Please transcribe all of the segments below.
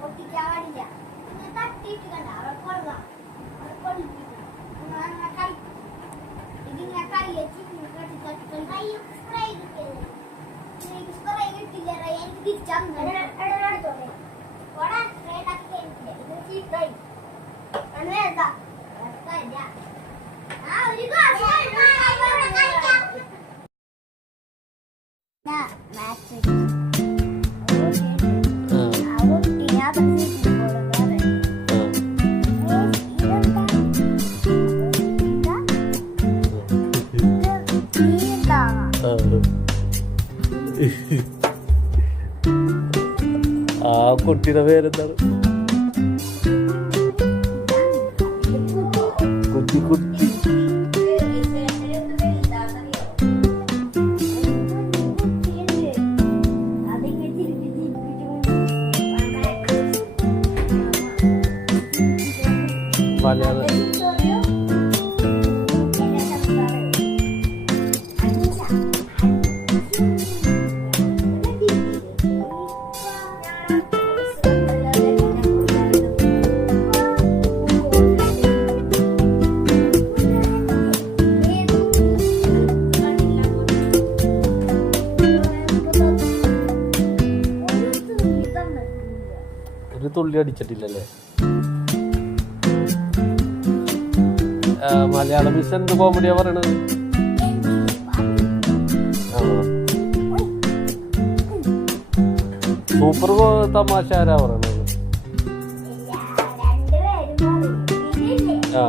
പൊട്ടിക്കാൻ പാടില്ല തട്ടിയിട്ട് കണ്ട അവിടെ കൊള്ളാം ആ കുട്ടിയുടെ പേരെന്താണ്? കുട്ടി കുട്ടി. മലയാളം ഒരു തുള്ളി അടിച്ചിട്ടില്ലല്ലേ? മലയാളം മിസ് എന്ത് കോമഡിയാ പറയണത്? സൂപ്പർ തമാശ ആരാ പറയണത്? ആ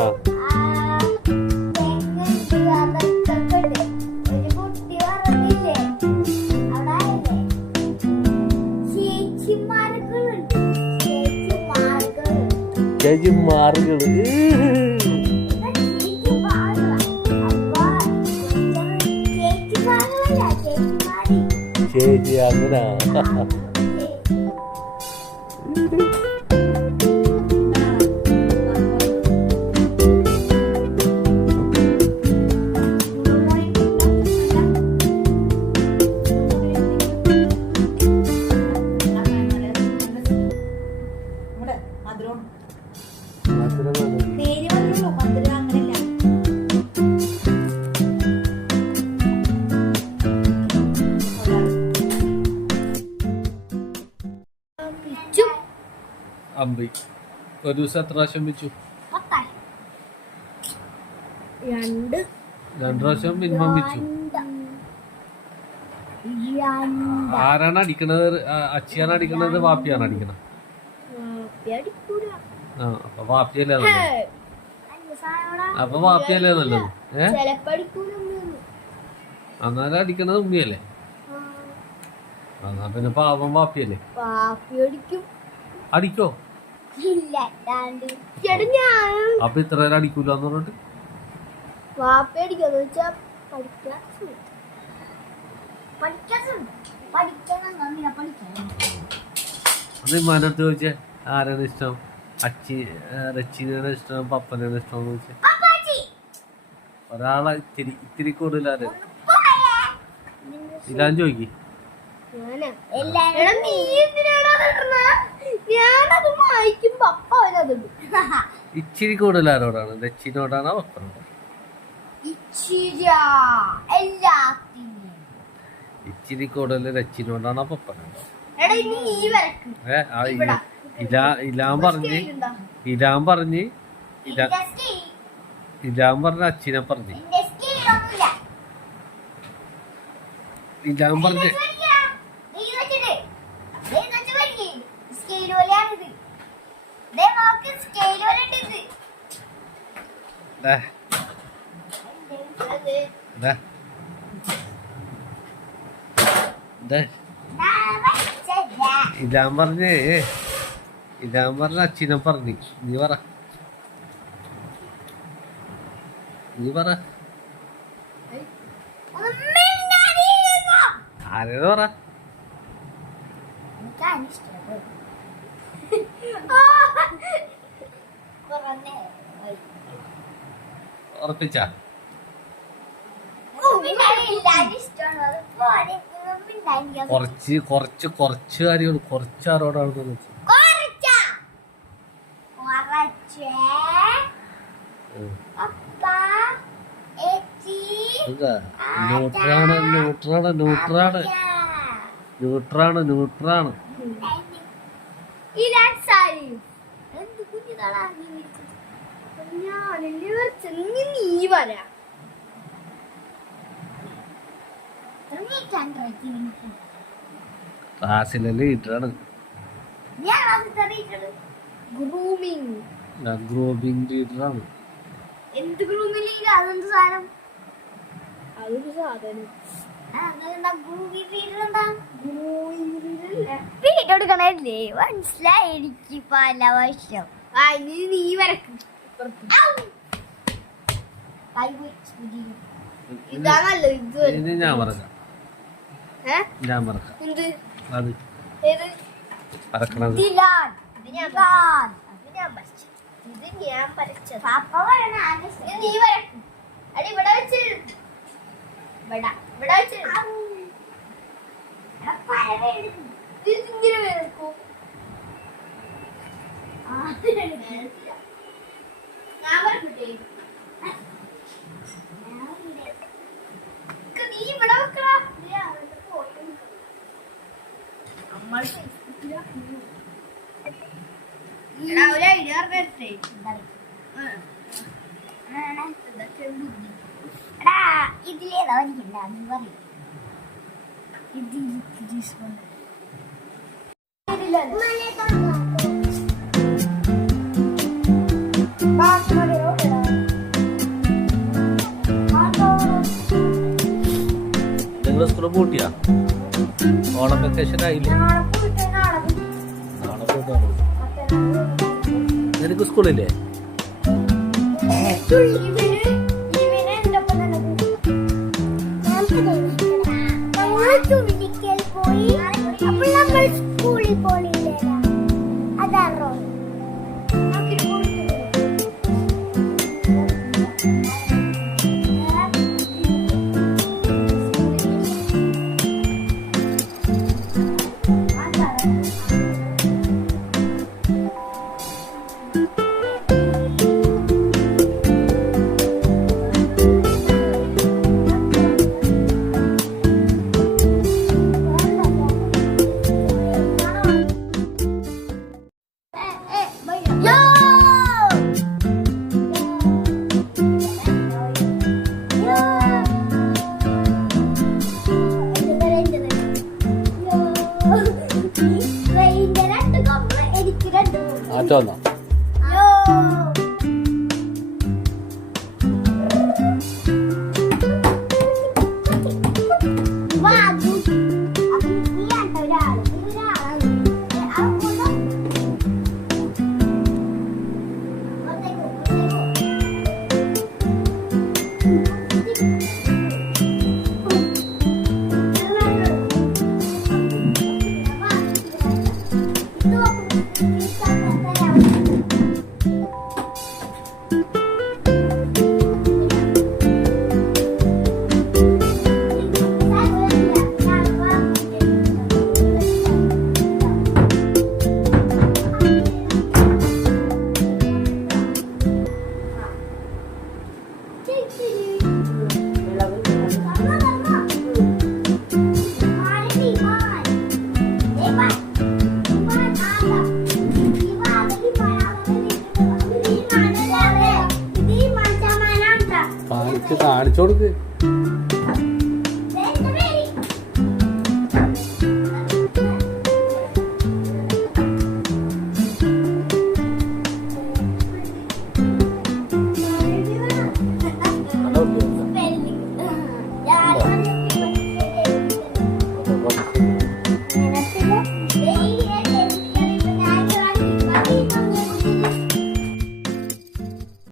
ആ ചേച്ചിമാറുകള് ചേച്ചി അങ്ങനെ അമ്പി. ഒരു ദിവസം എത്ര പ്രാവശ്യം വെച്ചു? രണ്ട് പ്രാവശ്യം മിനിമം വെച്ചു. ആരാണ് അടിക്കണത്? അച്ചിയാണ് അടിക്കണത്? വാപ്പിയാണ് അടിക്കണത്? ആ അപ്പൊ വാപ്പിയല്ലേ നല്ലത്? അപ്പൊ വാപ്പിയല്ലേ നല്ലത്? അന്നാലും അടിക്കണത് ഉമ്മിയല്ലേ? എന്നാ പിന്നെ പാവം വാപ്പിയല്ലേ? അടിക്കോ? അപ്പൊ ഇത്ര നേരം അടിക്കൂലെന്ന് പറഞ്ഞിട്ട് മനത്ത് ചോദിച്ചേ ആരാണ് ഇഷ്ടം? റച്ചിനാണ് ഇഷ്ടം? പപ്പനാണ് ഇഷ്ടം എന്ന് ചോദിച്ചേ. ഒരാളെ ഇത്തിരി കൂടുതലാണ് ഇല്ലാന്ന് ചോദിക്കി. ഇച്ചിരി കൂടുതൽ ആരോടാണ്? രച്ചിനോടാണോ പപ്പനോടാണോ? ഇച്ചിരി കൂടുതൽ രച്ചിനോടാണോ പപ്പനോടാണോ? ഇലാൻ പറഞ്ഞ് അച്ഛനെ പറഞ്ഞ് ഇലാൻ പറഞ്ഞ് ഇതാൻ പറഞ്ഞ അച്ഛനെ പറഞ്ഞു. നീ പറ ആരേന്ന് പറ. ഉറപ്പിച്ച കുറച്ച് കാര്യങ്ങൾ കുറച്ചാരോടാണെന്ന് വെച്ചു. ഇതാ ന്യൂട്രാണ് ന്യൂട്രാണ് ന്യൂട്രാണ് ന്യൂട്രാണ് ന്യൂട്രാണ്. നീ വരാ ക്ലാസ്സിലെ ലീഡറാണ്. Grooming grooming ലീഡറാണ്. എന്ത് ഗ്രൂമിങ്? അതെന്ത് സാധനം? അതൊരു സാധനം. വീടെടുക്കണല്ലേ? മനസ്സിലായി എനിക്ക് പല വർഷം. നീ വരക്കും. ഇതാ നല്ലത്. ഇത് ഞാൻ മറക്കാം. ഞാൻ മറക്കാം. എന്ത്? അത് ഏത് മറക്കണത്? ഇത് ഞാൻ വരച്ചു. നീ വരക്കും. അടി ഇവിടെ വെച്ച് ഇവിടെ വെച്ച് ഇങ്ങനെ വരക്കൂ. ഞാൻ വരട്ടെ. നീ ഇവിടെ വെക്കടാ. ഇതിലേതാ വരികണ്ട നീ പറയും. നിങ്ങൾ സ്കൂളിൽ പൂട്ടിയാ? ഓണം വെക്കേഷൻ ആയില്ലേ? നാളെ പോയിട്ടാണ്. നിനക്ക് സ്കൂളില്ലേ? പോയി അപ്പോൾ നമ്മൾ സ്കൂളിൽ പോണില്ലേ? അതാണോ മാറ്റം